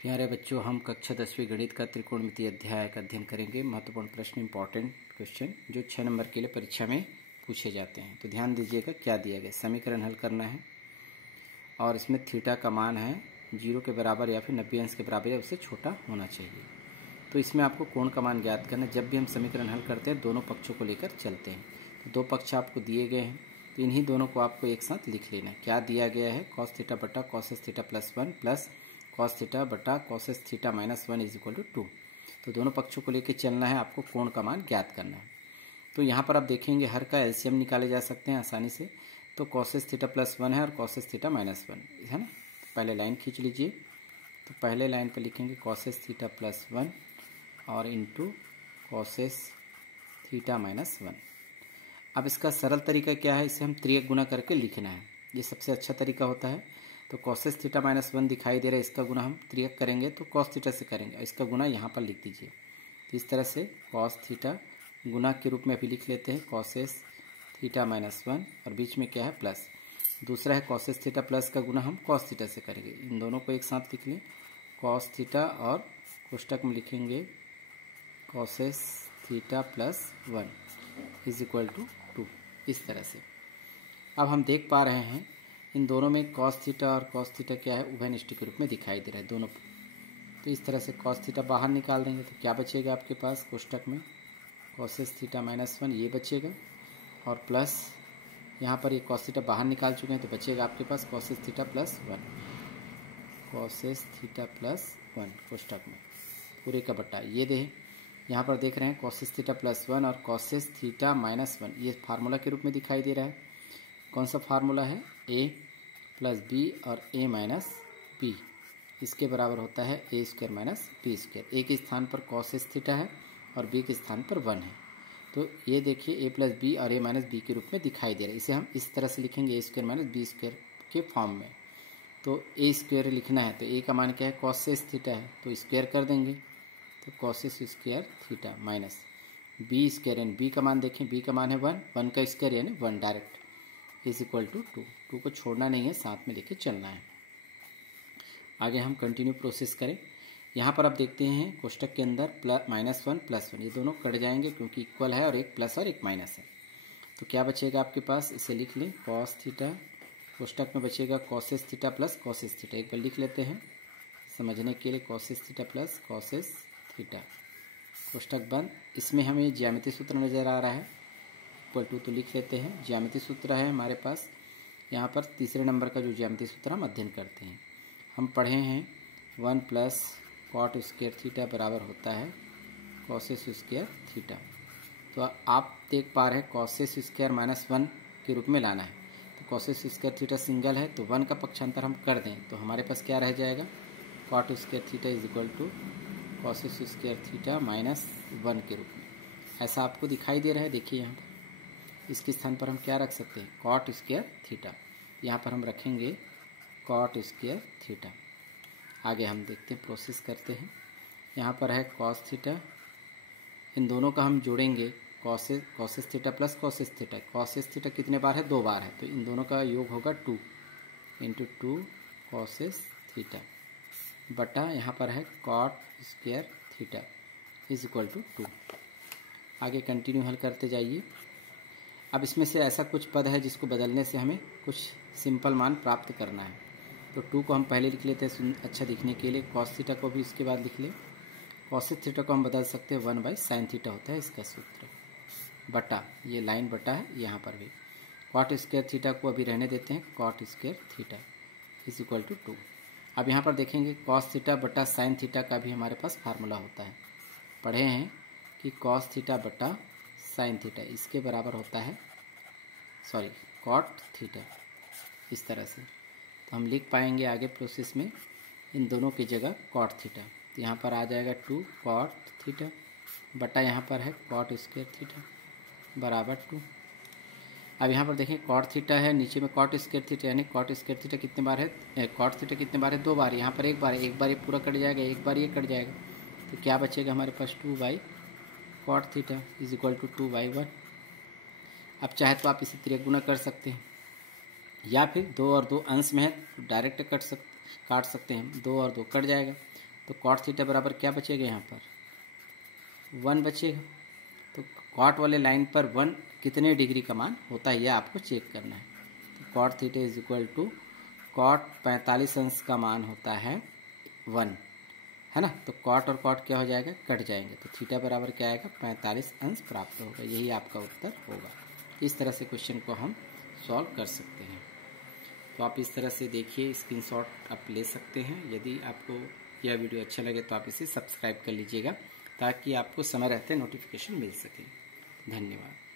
प्यारे बच्चों, हम कक्षा 10वीं गणित का त्रिकोणमितीय अध्याय का अध्ययन करेंगे। महत्वपूर्ण प्रश्न, इंपॉर्टेंट क्वेश्चन जो 6 नंबर के लिए परीक्षा में पूछे जाते हैं। तो ध्यान दीजिएगा क्या दिया गया। समीकरण हल करना है और इसमें थीटा का मान है 0 के बराबर या फिर 90 अंश के बराबर या उससे छोटा होना चाहिए। तो इसमें आपको कोण का मान ज्ञात करना है। जब भी हम समीकरण हल करते हैं दोनों पक्षों को लेकर चलते हैं। तो दो पक्ष आपको दिए गए हैं, तो इन्हीं दोनों को आपको एक साथ लिख लेना है। क्या दिया गया है? कॉस थीटा बटा cosec theta plus 1 plus cos theta बटा cosec theta minus 1 is equal to 2। तो दोनों पक्षों को लेकर चलना है, आपको कोण का मान ज्ञात करना है। तो यहाँ पर आप देखेंगे हर का एलसीएम निकाले जा सकते हैं आसानी से। तो कॉसेस थीटा प्लस 1 है और कॉसेस थीटा माइनस 1 है ना। तो पहले लाइन खींच लीजिए। तो पहले लाइन पर लिखेंगे कॉसेस थीटा प्लस 1 और इंटू कॉसेस थीटा माइनस 1। अब इसका सरल तरीका क्या है? इसे हम त्रियक गुना करके लिखना है, ये सबसे अच्छा तरीका होता है। तो कॉसेस थीटा माइनस 1 दिखाई दे रहा है, इसका गुना हम त्रियक करेंगे तो कॉस थीटा से करेंगे। इसका गुना यहाँ पर लिख दीजिए। तो इस तरह से कॉस थीटा गुना के रूप में अभी लिख लेते हैं कोसेस थीटा माइनस 1 और बीच में क्या है प्लस। दूसरा है कॉसेस थीटा प्लस का गुना हम कॉस थीटा से करेंगे। इन दोनों को एक साथ लिख लें, कॉस थीटा और कोष्टक में लिखेंगे cosec theta plus 1 is equal to 2। इस तरह से अब हम देख पा रहे हैं इन दोनों में कॉस थीटा और कॉस थीटा क्या है, उभयनिष्ठ के रूप में दिखाई दे रहा है दोनों। तो इस तरह से कॉस थीटा बाहर निकाल देंगे तो क्या बचेगा आपके पास कोष्टक में? कॉसेस थीटा माइनस 1 ये बचेगा और प्लस यहाँ पर ये कॉस थीटा बाहर निकाल चुके हैं तो बचेगा आपके पास cosec theta plus 1, cosec theta plus 1 कोष्टक में पूरे का बट्टा। ये यहाँ पर देख रहे हैं कॉसेस थीटा प्लस 1 और कॉसेस थीटा माइनस 1 ये फार्मूला के रूप में दिखाई दे रहा है। कौन सा फार्मूला है? ए प्लस बी और ए माइनस बी इसके बराबर होता है ए स्क्वायर माइनस बी स्क्वायर। ए के स्थान पर कॉसेस थीटा है और बी के स्थान पर 1 है। तो ये देखिए ए प्लस बी और ए माइनस बी के रूप में दिखाई दे रहा है। इसे हम इस तरह से लिखेंगे ए स्क्वायर माइनस बी स्क्वायर के फॉर्म में। तो ए स्क्वायर लिखना है तो ए का मान क्या है? कॉसेस थीटा है तो स्क्वायर कर देंगे, तो cosec square theta minus B square यानी बी का मान देखें, बी का मान है 1 का स्क्वायर यानी 1 डायरेक्ट इज इक्वल टू 2 को छोड़ना नहीं है, साथ में लेके चलना है। आगे हम कंटिन्यू प्रोसेस करें। यहाँ पर आप देखते हैं कोष्टक के अंदर माइनस 1 प्लस 1 ये दोनों कट जाएंगे क्योंकि इक्वल है और एक प्लस और एक माइनस है। तो क्या बचेगा आपके पास? इसे लिख लें कॉस थीटा, कोष्टक में बचेगा cosec theta plus cosec theta. एक बार लिख लेते हैं समझने के लिए, cosec theta plus cosec theta कोष्टक बंद। इसमें हमें ज्यामितीय सूत्र नज़र आ रहा है इक्वल टू, तो लिख लेते हैं ज्यामितीय सूत्र है हमारे पास। यहाँ पर तीसरे नंबर का जो ज्यामितीय सूत्र हम अध्ययन करते हैं, हम पढ़े हैं 1 प्लस कॉट स्क्वायर थीटा बराबर होता है कॉसेस स्क्वायर थीटा। तो आप देख पा रहे हैं कॉसेस स्क्वायर माइनस 1 के रूप में लाना है। तो कॉसेस स्क्वायर थीटा सिंगल है तो 1 का पक्षांतर हम कर दें तो हमारे पास क्या रह जाएगा? Cot square theta is equal to cosec square theta minus 1 के रूप में। ऐसा आपको दिखाई दे रहा है। देखिए यहाँ पर इसके स्थान पर हम क्या रख सकते हैं? Cot square theta. यहाँ पर हम रखेंगे कॉट स्क्वायर थीटा। आगे हम देखते हैं, प्रोसेस करते हैं। यहाँ पर है कॉस थीटा, इन दोनों का हम जोड़ेंगे causes theta plus cosec theta. Causes theta कितने बार है? 2 बार है, तो इन दोनों का योग होगा 2 इंटू 2 कॉसेस थीटा बटा यहाँ पर है cot square theta is equal to 2। आगे कंटिन्यू हल करते जाइए। अब इसमें से ऐसा कुछ पद है जिसको बदलने से हमें कुछ सिंपल मान प्राप्त करना है। तो 2 को हम पहले लिख लेते हैं अच्छा दिखने के लिए, कॉस थीटा को भी इसके बाद लिख लें। कॉसेस थीटा को हम बदल सकते हैं 1/sin थीटा होता है इसका सूत्र, बटा ये लाइन बटा है यहाँ पर भी। कॉट स्क्वायर थीटा को अभी रहने देते हैं, cot square theta is equal to 2। अब यहाँ पर देखेंगे कॉस थीटा बटा साइन थीटा का भी हमारे पास फार्मूला होता है। पढ़े हैं कि कॉस थीटा बटा साइन थीटा इसके बराबर होता है कॉट थीटा। इस तरह से तो हम लिख पाएंगे आगे प्रोसेस में इन दोनों की जगह कॉट थीटा। तो यहाँ पर आ जाएगा 2 कॉट थीटा बटा यहाँ पर है कॉट स्क्वायर थीटा बराबर 2। अब यहाँ पर देखें कॉट थीटा है, नीचे में कॉट स्क्वायर थीटा यानी कॉट स्क्वायर थीटा कितने बार है? कॉट थीटा कितने बार है? 2 बार। यहाँ पर एक बार है, एक बार ये पूरा कट जाएगा, एक बार ये कट जाएगा। तो क्या बचेगा हमारे पास? 2 cot theta is equal to 2/1। अब चाहे तो आप इसे त्रियक गुना कर सकते हैं या फिर 2 और 2 अंश में है तो डायरेक्ट काट सकते हैं। 2 और 2 कट जाएगा तो कॉट थीटा बराबर क्या बचेगा यहाँ पर 1 बचेगा। तो कॉट वाले लाइन पर 1 कितने डिग्री का मान होता है यह आपको चेक करना है। तो cot theta is equal to cot 45 अंश का मान होता है 1, है ना। तो कॉट और कॉट क्या हो जाएगा, कट जाएंगे। तो थीटा बराबर क्या आएगा 45 अंश प्राप्त होगा। यही आपका उत्तर होगा। इस तरह से क्वेश्चन को हम सॉल्व कर सकते हैं। तो आप इस तरह से देखिए, स्क्रीनशॉट आप ले सकते हैं। यदि आपको यह वीडियो अच्छा लगे तो आप इसे सब्सक्राइब कर लीजिएगा ताकि आपको समय रहते नोटिफिकेशन मिल सके। धन्यवाद।